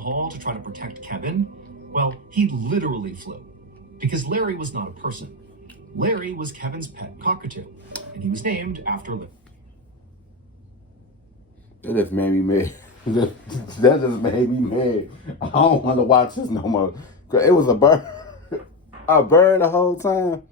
hall to try to protect Kevin, well, he literally flew. Because Larry was not a person. Larry was Kevin's pet cockatoo, and he was named after Larry. That just made me mad. That just made me mad. I don't want to watch this no more. It was a bird. A bird the whole time.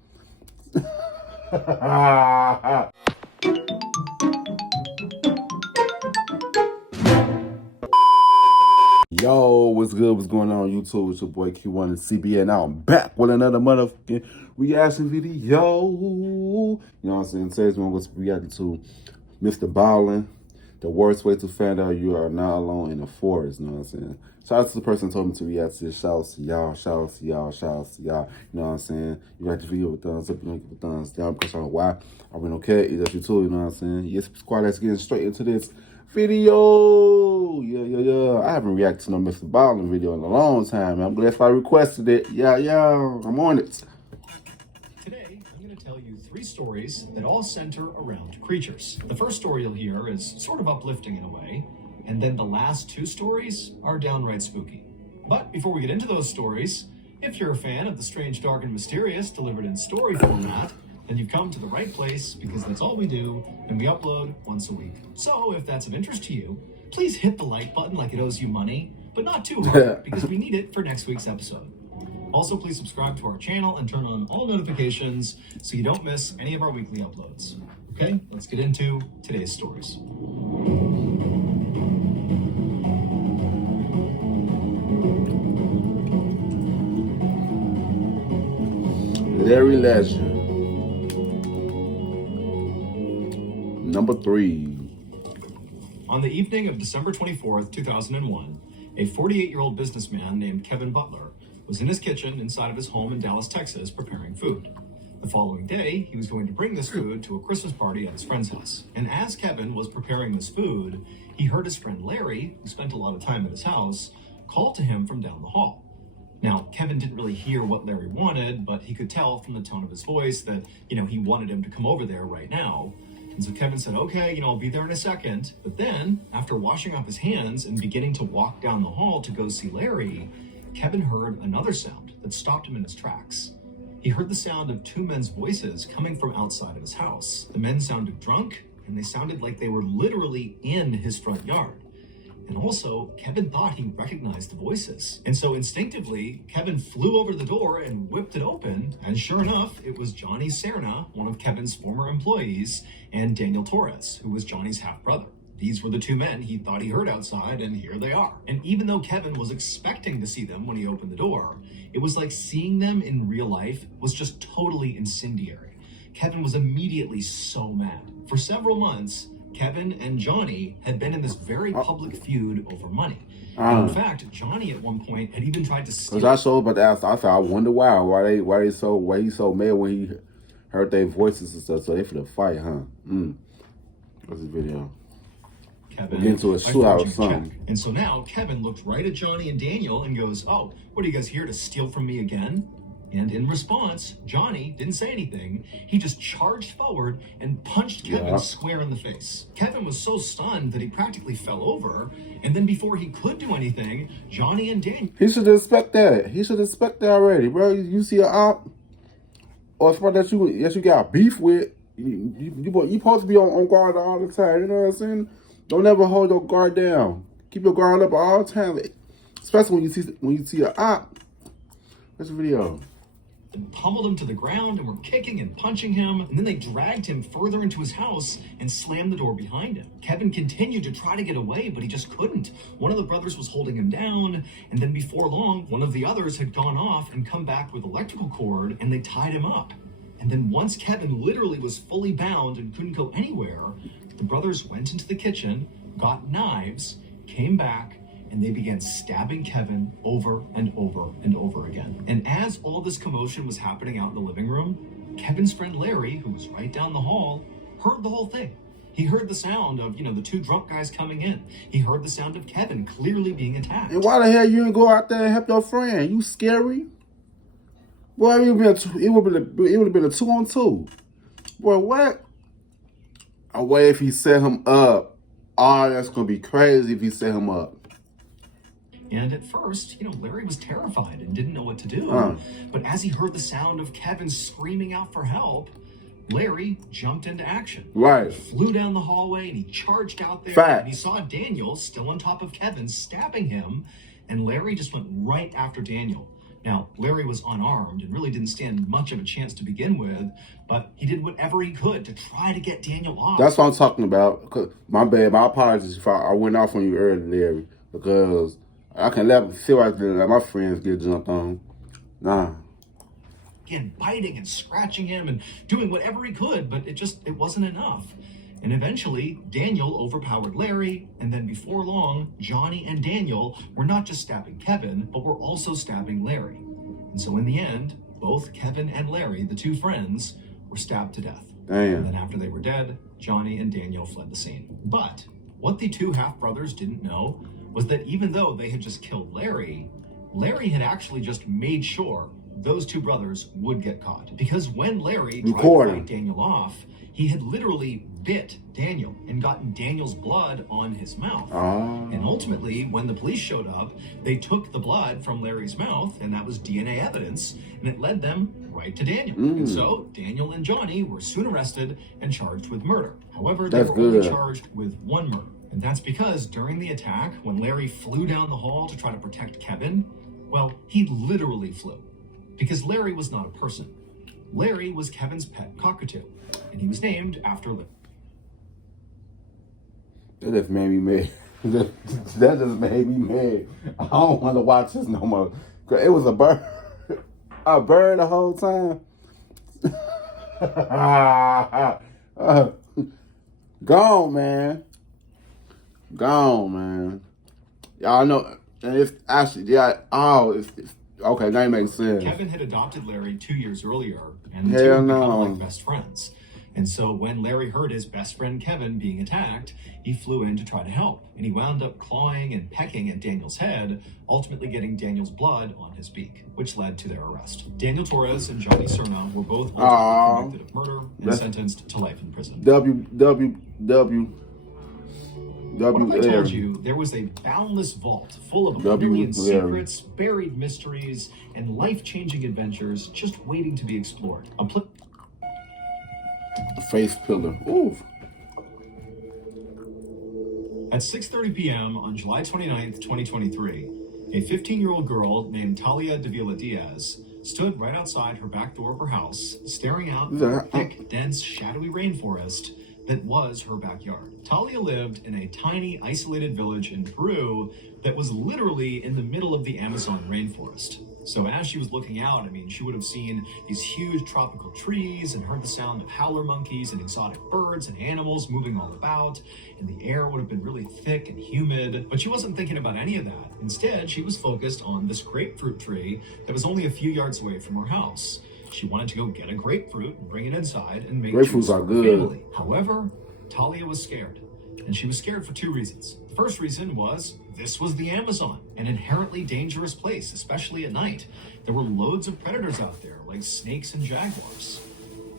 Yo, what's good? What's going on YouTube? It's your boy Kewonis CBN. Now I'm back with another motherfucking reaction video. You know what I'm saying? Today's one was reacting to Mrballen. The worst way to find out you are not alone in the forest. You know what I'm saying? Shout out to the person who told me to react to this. Shout out to y'all. Shout out to y'all. Shout out to y'all. You know what I'm saying? You like the video with thumbs up. You don't give a thumbs down because I don't know why. I really don't care. It's you too. You know what I'm saying? Yes, squad. Let's get straight into this video. Yeah. I haven't reacted to no Mrballen video in a long time. I'm glad if I requested it. Yeah. I'm on it. Today, I'm going to tell you 3 stories that all center around creatures. The first story you'll hear is sort of uplifting in a way, and then the last 2 stories are downright spooky. But before we get into those stories, if you're a fan of the strange, dark, and mysterious delivered in story format, then you've come to the right place because that's all we do, and we upload once a week. So if that's of interest to you, please hit the like button like it owes you money, but not too hard because we need it for next week's episode. Also, please subscribe to our channel and turn on all notifications so you don't miss any of our weekly uploads. Okay, let's get into today's stories. Larry Legend. Number 3. On the evening of December 24th, 2001, a 48-year-old businessman named Kevin Butler was in his kitchen inside of his home in Dallas, Texas, preparing food. The following day, he was going to bring this food to a Christmas party at his friend's house. And as Kevin was preparing this food, he heard his friend Larry, who spent a lot of time at his house, call to him from down the hall. Now, Kevin didn't really hear what Larry wanted, but he could tell from the tone of his voice that, he wanted him to come over there right now. And so Kevin said, okay, I'll be there in a second. But then, after washing off his hands and beginning to walk down the hall to go see Larry, Kevin heard another sound that stopped him in his tracks. He heard the sound of 2 men's voices coming from outside of his house. The men sounded drunk, and they sounded like they were literally in his front yard. And also, Kevin thought he recognized the voices. And so instinctively, Kevin flew over to the door and whipped it open. And sure enough, it was Johnny Serna, one of Kevin's former employees, and Daniel Torres, who was Johnny's half-brother. These were the 2 men he thought he heard outside, and here they are. And even though Kevin was expecting to see them when he opened the door, it was like seeing them in real life was just totally incendiary. Kevin was immediately so mad. For several months, Kevin and Johnny had been in this very public feud over money. And in fact, Johnny at one point had even tried to steal. Because I saw about that, I thought, I wonder why he's so mad when he heard their voices and stuff. So they finna fight, huh? What's this video? Kevin, get into a shootout or something. And so now Kevin looked right at Johnny and Daniel and goes, "Oh, what are you guys here to steal from me again?" And in response, Johnny didn't say anything. He just charged forward and punched Kevin square in the face. Kevin was so stunned that he practically fell over. And then before he could do anything, Johnny and Daniel... He should expect that. He should expect that already, bro. You see an op or somebody that you got beef with, you supposed to be on guard all the time. You know what I'm saying? Don't ever hold your guard down. Keep your guard up all the time, especially when you see an op. Watch the video. And pummeled him to the ground and were kicking and punching him, and then they dragged him further into his house and slammed the door behind him. Kevin continued to try to get away, but he just couldn't. One of the brothers was holding him down, and then before long, one of the others had gone off and come back with electrical cord, and they tied him up. And then once Kevin literally was fully bound and couldn't go anywhere, the brothers went into the kitchen, got knives, came back, and they began stabbing Kevin over and over and over again. And as all this commotion was happening out in the living room, Kevin's friend Larry, who was right down the hall, heard the whole thing. He heard the sound of, the 2 drunk guys coming in. He heard the sound of Kevin clearly being attacked. And why the hell you didn't go out there and help your friend? You scary? Boy, it would have been a 2-on-2. Boy, what? If he set him up. Oh, that's gonna be crazy if he set him up. And at first, Larry was terrified and didn't know what to do. But as he heard the sound of Kevin screaming out for help, Larry jumped into action. Right. He flew down the hallway and he charged out there. Fact. And he saw Daniel still on top of Kevin, stabbing him. And Larry just went right after Daniel. Now, Larry was unarmed and really didn't stand much of a chance to begin with, but he did whatever he could to try to get Daniel off. That's what I'm talking about. My bad. My apologies if I went off on you earlier, Larry, because I can feel like my friends get jumped on. Nah. Again, biting and scratching him and doing whatever he could, but it wasn't enough. And eventually, Daniel overpowered Larry, and then before long, Johnny and Daniel were not just stabbing Kevin, but were also stabbing Larry. And so in the end, both Kevin and Larry, the two friends, were stabbed to death. Damn. And then after they were dead, Johnny and Daniel fled the scene. But what the two half-brothers didn't know was that even though they had just killed Larry, Larry had actually just made sure those two brothers would get caught. Because when Larry tried to fight Daniel off, he had literally bit Daniel and gotten Daniel's blood on his mouth. And ultimately, when the police showed up, they took the blood from Larry's mouth, and that was DNA evidence, and it led them right to Daniel. And so Daniel and Johnny were soon arrested and charged with murder. However, they were only charged with one murder. And that's because during the attack, when Larry flew down the hall to try to protect Kevin, well, he literally flew. Because Larry was not a person. Larry was Kevin's pet cockatoo, and he was named after Larry. That just made me mad. That just made me mad. I don't want to watch this no more. It was a bird. A bird the whole time. Gone, man. Gone, man. Y'all know, and it's actually, it's okay, that makes sense. Kevin had adopted Larry 2 years earlier, and the two had become like best friends. And so when Larry heard his best friend Kevin being attacked, he flew in to try to help. And he wound up clawing and pecking at Daniel's head, ultimately getting Daniel's blood on his beak, which led to their arrest. Daniel Torres and Johnny Serna were both ultimately convicted of murder and sentenced to life in prison. What if I told you there was a boundless vault full of a million secrets, buried mysteries, and life-changing adventures just waiting to be explored? Face pillar. Ooh. At 6:30 p.m. on July 29th, 2023, a 15-year-old girl named Talia Davila Diaz stood right outside her back door of her house, staring out at the thick, dense, shadowy rainforest that was her backyard. Talia lived in a tiny, isolated village in Peru that was literally in the middle of the Amazon rainforest. So as she was looking out, she would have seen these huge tropical trees and heard the sound of howler monkeys and exotic birds and animals moving all about, and the air would have been really thick and humid. But she wasn't thinking about any of that. Instead, she was focused on this grapefruit tree that was only a few yards away from her house. She wanted to go get a grapefruit and bring it inside and make juice for her family. However, Talia was scared, and she was scared for two reasons. The first reason was this was the Amazon, an inherently dangerous place, especially at night. There were loads of predators out there, like snakes and jaguars.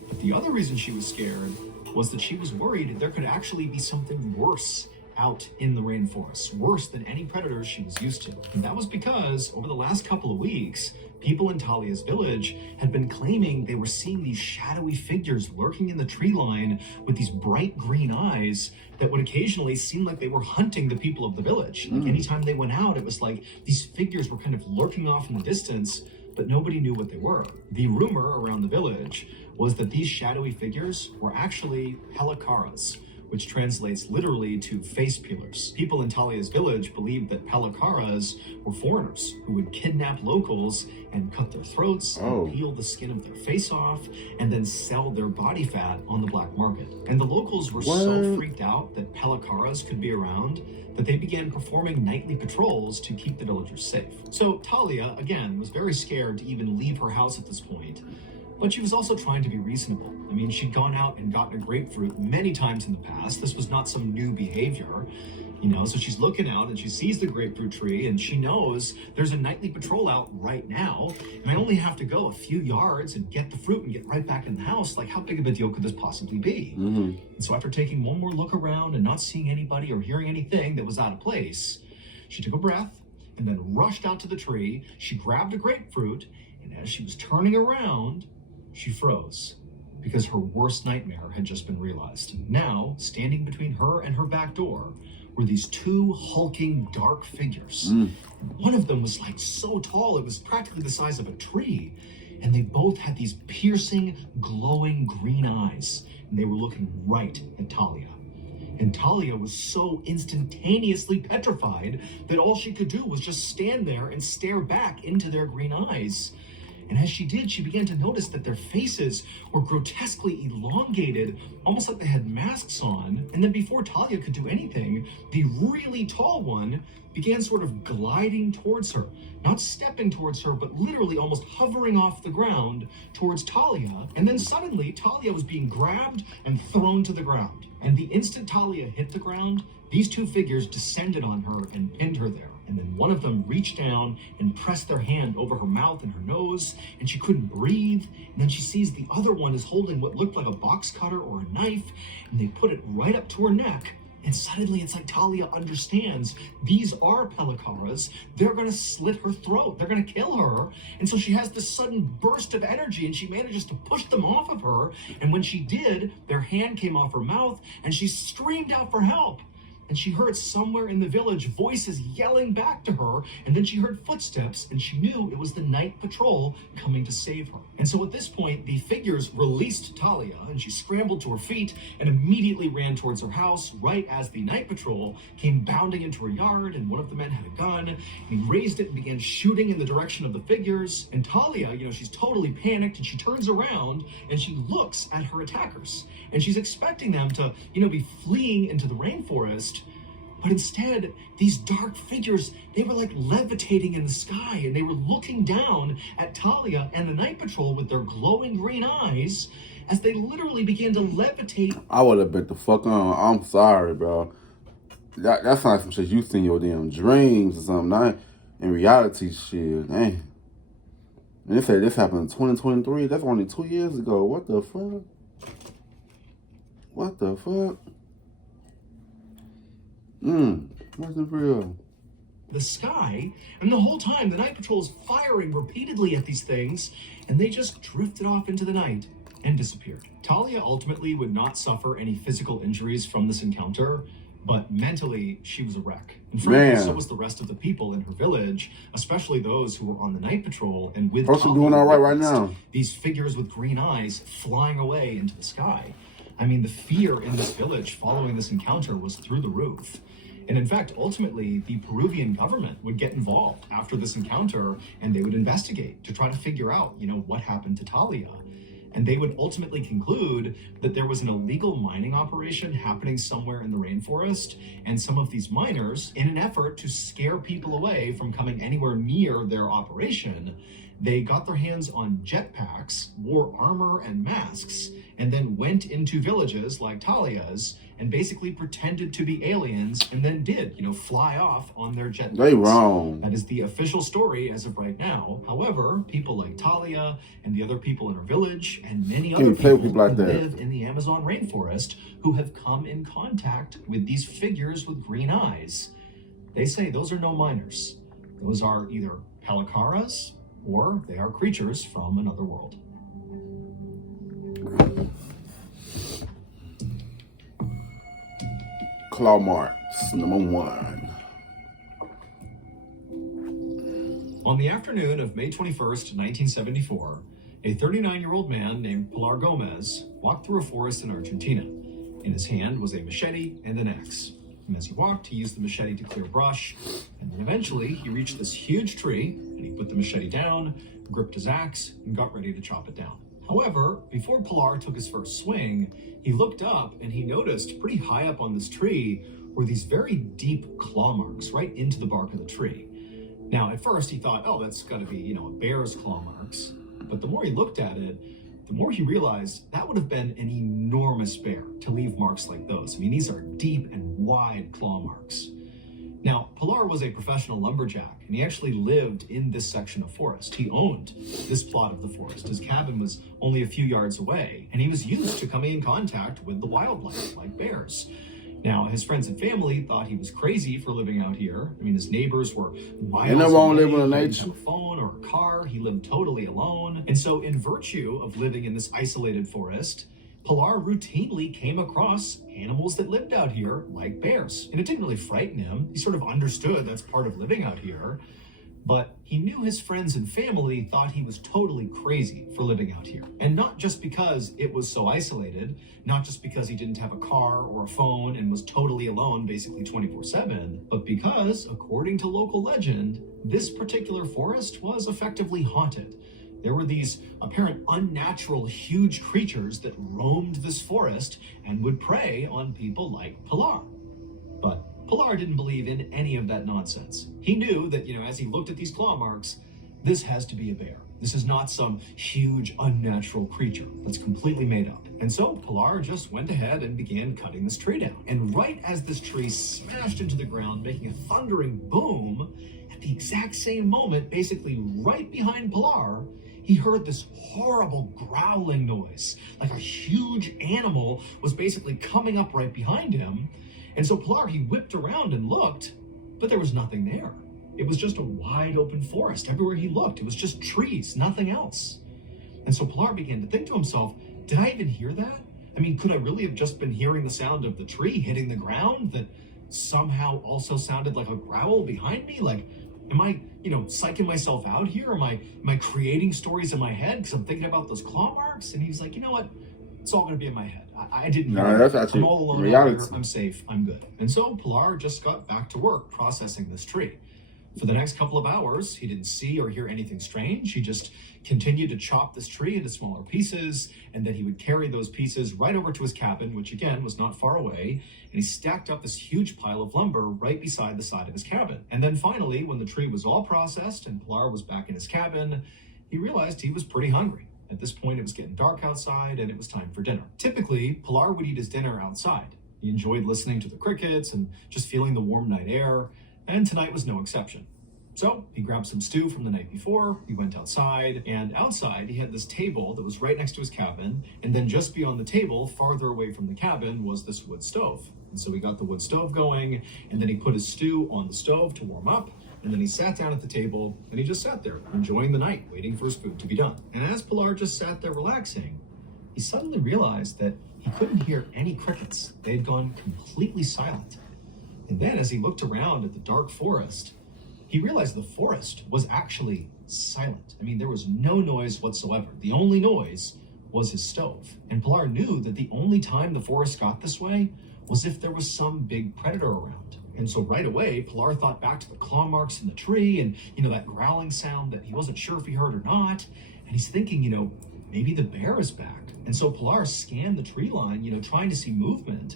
But the other reason she was scared was that she was worried there could actually be something worse out in the rainforest, worse than any predators she was used to. And that was because over the last couple of weeks, people in Talia's village had been claiming they were seeing these shadowy figures lurking in the tree line with these bright green eyes that would occasionally seem like they were hunting the people of the village. Like anytime they went out, it was like these figures were kind of lurking off in the distance, but nobody knew what they were. The rumor around the village was that these shadowy figures were actually pelikaras, which translates literally to face peelers. People in Talia's village believed that pelikaras were foreigners who would kidnap locals and cut their throats and peel the skin of their face off and then sell their body fat on the black market. And the locals were so freaked out that pelikaras could be around that they began performing nightly patrols to keep the villagers safe. So Talia, again, was very scared to even leave her house at this point. But she was also trying to be reasonable. She'd gone out and gotten a grapefruit many times in the past. This was not some new behavior, so she's looking out and she sees the grapefruit tree and she knows there's a nightly patrol out right now. And I only have to go a few yards and get the fruit and get right back in the house. Like, how big of a deal could this possibly be? And so after taking one more look around and not seeing anybody or hearing anything that was out of place, she took a breath and then rushed out to the tree. She grabbed a grapefruit, and as she was turning around, she froze because her worst nightmare had just been realized. Now, standing between her and her back door were these two hulking dark figures. One of them was like so tall, it was practically the size of a tree. And they both had these piercing, glowing green eyes. And they were looking right at Talia. And Talia was so instantaneously petrified that all she could do was just stand there and stare back into their green eyes. And as she did, she began to notice that their faces were grotesquely elongated, almost like they had masks on. And then before Talia could do anything, the really tall one began sort of gliding towards her. Not stepping towards her, but literally almost hovering off the ground towards Talia. And then suddenly, Talia was being grabbed and thrown to the ground. And the instant Talia hit the ground, these two figures descended on her and pinned her there. And then one of them reached down and pressed their hand over her mouth and her nose, and she couldn't breathe. And then she sees the other one is holding what looked like a box cutter or a knife, and they put it right up to her neck. And suddenly it's like Talia understands these are Pelikaras. They're gonna slit her throat. They're gonna kill her. And so she has this sudden burst of energy and she manages to push them off of her. And when she did, their hand came off her mouth and she screamed out for help. And she heard somewhere in the village voices yelling back to her, and then she heard footsteps, and she knew it was the night patrol coming to save her. And so at this point, the figures released Talia, and she scrambled to her feet and immediately ran towards her house right as the night patrol came bounding into her yard, and one of the men had a gun, and he raised it and began shooting in the direction of the figures. And Talia, she's totally panicked, and she turns around, and she looks at her attackers, and she's expecting them to, be fleeing into the rainforest. But instead, these dark figures, they were like levitating in the sky, and they were looking down at Talia and the night patrol with their glowing green eyes as they literally began to levitate. I would have bet the fuck on. I'm sorry, bro. That sounds like some shit you see in your damn dreams or something, not in reality shit. Dang. And they say this happened in 2023. That's only 2 years ago. What the fuck? What the fuck? What's the real? The sky, and the whole time the night patrol is firing repeatedly at these things, and they just drifted off into the night and disappeared. Talia ultimately would not suffer any physical injuries from this encounter, but mentally she was a wreck. And frankly, so was the rest of the people in her village, especially those who were on the night patrol and with Talia doing all right now. These figures with green eyes flying away into the sky. I mean, the fear in this village following this encounter was through the roof. And in fact, ultimately, the Peruvian government would get involved after this encounter, and they would investigate to try to figure out, what happened to Talia. And they would ultimately conclude that there was an illegal mining operation happening somewhere in the rainforest, and some of these miners, in an effort to scare people away from coming anywhere near their operation, they got their hands on jetpacks, wore armor and masks, and then went into villages like Talia's and basically pretended to be aliens and then did, fly off on their jetpacks. They wrong. That is the official story as of right now. However, people like Talia and the other people in her village and many other people like who that live in the Amazon rainforest who have come in contact with these figures with green eyes, they say those are no miners. Those are either Pelikaras or they are creatures from another world. Claw marks, number 1. On the afternoon of May 21st, 1974, a 39-year-old man named Pilar Gomez walked through a forest in Argentina. In his hand was a machete and an axe. And as he walked, he used the machete to clear brush, and then eventually he reached this huge tree, and he put the machete down, gripped his axe, and got ready to chop it down. However, before Pilar took his first swing, he looked up and he noticed pretty high up on this tree were these very deep claw marks right into the bark of the tree. Now, at first he thought, oh, that's gotta be, a bear's claw marks. But the more he looked at it, the more he realized that would have been an enormous bear to leave marks like those. I mean, these are deep and wide claw marks. Now, Pilar was a professional lumberjack, and he actually lived in this section of forest. He owned this plot of the forest. His cabin was only a few yards away, and he was used to coming in contact with the wildlife, like bears. Now, his friends and family thought he was crazy for living out here. I mean, his neighbors were miles Ain't nothing wrong with away. living in He didn't nature. have a phone or a car. He lived totally alone. And so, in virtue of living in this isolated forest, Pilar routinely came across animals that lived out here, like bears. And it didn't really frighten him. He sort of understood that's part of living out here. But he knew his friends and family thought he was totally crazy for living out here. And not just because it was so isolated, not just because he didn't have a car or a phone and was totally alone basically 24/7, but because, according to local legend, this particular forest was effectively haunted. There were these apparent unnatural huge creatures that roamed this forest and would prey on people like Pilar. But Pilar didn't believe in any of that nonsense. He knew that, as he looked at these claw marks, this has to be a bear. This is not some huge unnatural creature that's completely made up. And so Pilar just went ahead and began cutting this tree down. And right as this tree smashed into the ground, making a thundering boom, at the exact same moment, basically right behind Pilar, he heard this horrible growling noise, like a huge animal was basically coming up right behind him. And so Pilar, he whipped around and looked, but there was nothing there. It was just a wide open forest. Everywhere he looked, it was just trees, nothing else. And so Pilar began to think to himself, did I even hear that? I mean, could I really have just been hearing the sound of the tree hitting the ground that somehow also sounded like a growl behind me? Like, am I, psyching myself out here? Am I creating stories in my head because I'm thinking about those claw marks? And he's like, you know what? It's all going to be in my head. I didn't hear that's it. actually I'm all alone reality. out here. I'm safe. I'm good. And so Pilar just got back to work processing this tree. For the next couple of hours, he didn't see or hear anything strange. He just continued to chop this tree into smaller pieces, and then he would carry those pieces right over to his cabin, which again was not far away, and he stacked up this huge pile of lumber right beside the side of his cabin. And then finally, when the tree was all processed and Pilar was back in his cabin, he realized he was pretty hungry. At this point, it was getting dark outside and it was time for dinner. Typically, Pilar would eat his dinner outside. He enjoyed listening to the crickets and just feeling the warm night air, and tonight was no exception. So he grabbed some stew from the night before, he went outside, and outside he had this table that was right next to his cabin, and then just beyond the table, farther away from the cabin, was this wood stove. And so he got the wood stove going, and then he put his stew on the stove to warm up, and then he sat down at the table, and he just sat there, enjoying the night, waiting for his food to be done. And as Pilar just sat there relaxing, he suddenly realized that he couldn't hear any crickets. They had gone completely silent. And then as he looked around at the dark forest, he realized the forest was actually silent. I mean, there was no noise whatsoever. The only noise was his stove. And Pilar knew that the only time the forest got this way was if there was some big predator around. And so right away, Pilar thought back to the claw marks in the tree and, that growling sound that he wasn't sure if he heard or not. And he's thinking, maybe the bear is back. And so Pilar scanned the tree line, trying to see movement,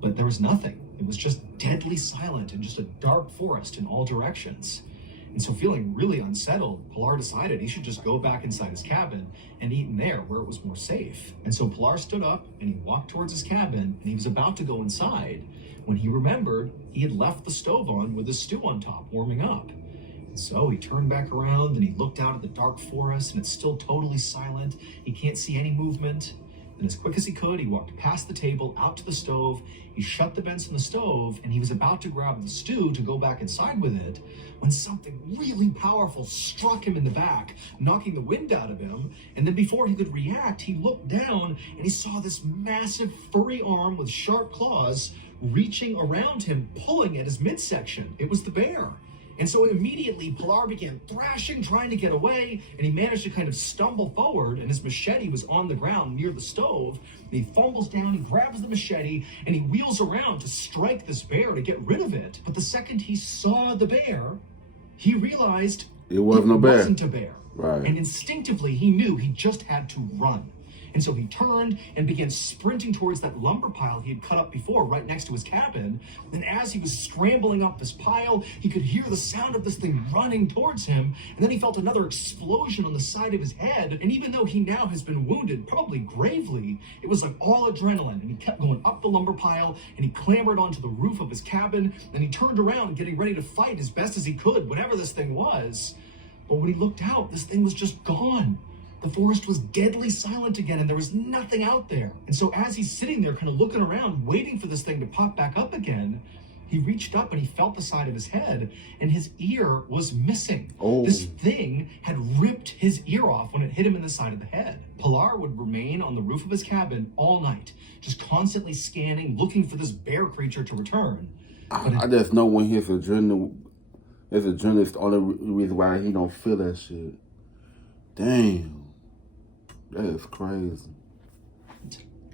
but there was nothing. It was just deadly silent and just a dark forest in all directions. And so feeling really unsettled, Pilar decided he should just go back inside his cabin and eat in there where it was more safe. And so Pilar stood up and he walked towards his cabin and he was about to go inside when he remembered he had left the stove on with the stew on top warming up. And so he turned back around and he looked out at the dark forest and it's still totally silent. He can't see any movement. And as quick as he could, he walked past the table, out to the stove, he shut the vents on the stove, and he was about to grab the stew to go back inside with it, when something really powerful struck him in the back, knocking the wind out of him. And then before he could react, he looked down and he saw this massive furry arm with sharp claws reaching around him, pulling at his midsection. It was the bear. And so immediately Pilar began thrashing, trying to get away, and he managed to kind of stumble forward, and his machete was on the ground near the stove. And he fumbles down, he grabs the machete, and he wheels around to strike this bear to get rid of it. But the second he saw the bear, he realized it wasn't a bear. Wasn't a bear. Right. And instinctively he knew he just had to run. And so he turned and began sprinting towards that lumber pile he had cut up before, right next to his cabin. And as he was scrambling up this pile, he could hear the sound of this thing running towards him. And then he felt another explosion on the side of his head. And even though he now has been wounded, probably gravely, it was like all adrenaline. And he kept going up the lumber pile and he clambered onto the roof of his cabin. And he turned around, getting ready to fight as best as he could, whatever this thing was. But when he looked out, this thing was just gone. the forest was deadly silent again and there was nothing out there. And so as he's sitting there kind of looking around, waiting for this thing to pop back up again, he reached up and he felt the side of his head and his ear was missing. Oh. This thing had ripped his ear off when it hit him in the side of the head. Pilar would remain on the roof of his cabin all night, just constantly scanning, looking for this bear creature to return. I just know when he's a journalist, the only reason why he don't feel that shit. Damn. That is crazy.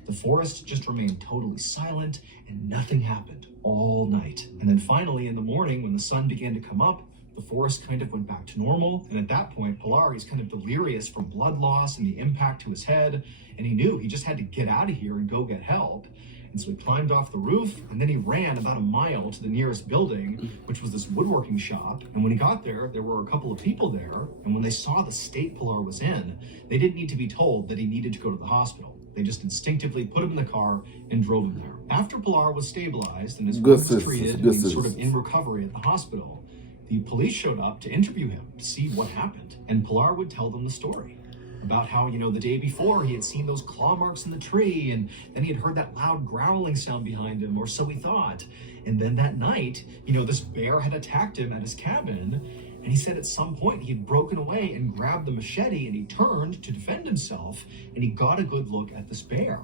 The forest just remained totally silent and nothing happened all night. And then finally in the morning when the sun began to come up, the forest kind of went back to normal. And at that point, Pilar, he's kind of delirious from blood loss and the impact to his head. And he knew he just had to get out of here and go get help. And so he climbed off the roof and then he ran about a mile to the nearest building, which was this woodworking shop. And when he got there, there were a couple of people there. And when they saw the state Pilar was in, they didn't need to be told that he needed to go to the hospital. They just instinctively put him in the car and drove him there. After Pilar was stabilized and his wound was treated and he was sort of in recovery at the hospital, the police showed up to interview him to see what happened. And Pilar would tell them the story about how, the day before he had seen those claw marks in the tree and then he had heard that loud growling sound behind him, or so he thought. And then that night, this bear had attacked him at his cabin. And he said at some point he had broken away and grabbed the machete and he turned to defend himself and he got a good look at this bear.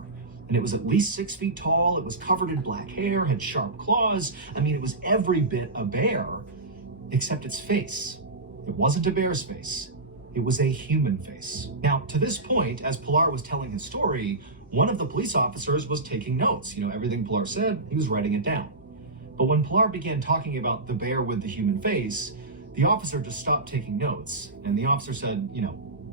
And it was at least 6 feet tall. It was covered in black hair, had sharp claws. I mean, it was every bit a bear, except its face. It wasn't a bear's face. It was a human face. Now, to this point, as Pilar was telling his story, one of the police officers was taking notes. Everything Pilar said, he was writing it down. But when Pilar began talking about the bear with the human face, the officer just stopped taking notes. And the officer said,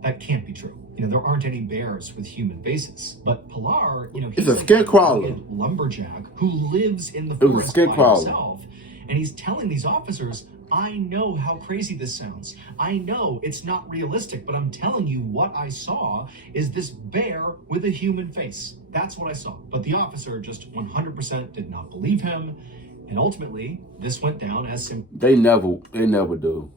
that can't be true. There aren't any bears with human faces. But Pilar, he's a scarecrow lumberjack who lives in the forest by himself. And he's telling these officers, I know how crazy this sounds. I know it's not realistic, but I'm telling you what I saw is this bear with a human face. That's what I saw. But the officer just 100% did not believe him. And ultimately, this went down as simple. They never do.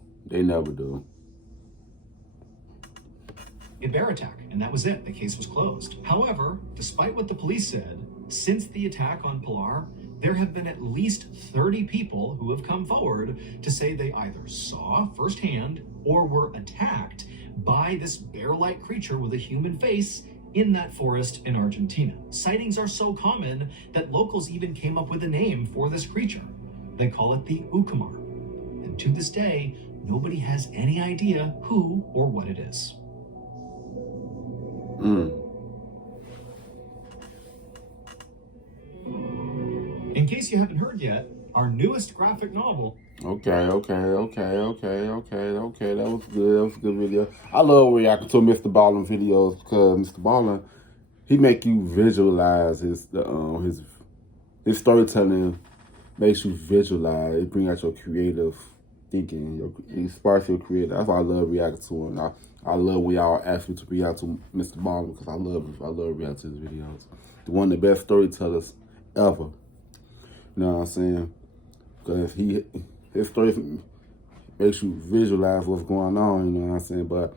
A bear attack, and that was it. The case was closed. However, despite what the police said, since the attack on Pilar, there have been at least 30 people who have come forward to say they either saw firsthand or were attacked by this bear-like creature with a human face in that forest in Argentina. Sightings are so common that locals even came up with a name for this creature. They call it the Ucumar. And to this day, nobody has any idea who or what it is. In case you haven't heard yet, our newest graphic novel. Okay. That was good. Video. I love reacting to Mr. Ballen videos because Mr. Ballen, he make you visualize his storytelling. Makes you visualize. It brings out your creative thinking. It sparks your creative. That's why I love reacting to him. I love when y'all ask me to react to Mr. Ballen because I love reacting to his videos. One of the best storytellers ever. You know what I'm saying? Because his story makes you visualize what's going on, you know what I'm saying? But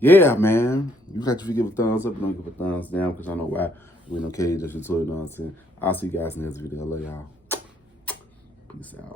yeah, man, you got to give a thumbs up, don't give a thumbs down, because I know why we don't care, just you know what I'm saying? I'll see you guys in this video. I love y'all. Peace out.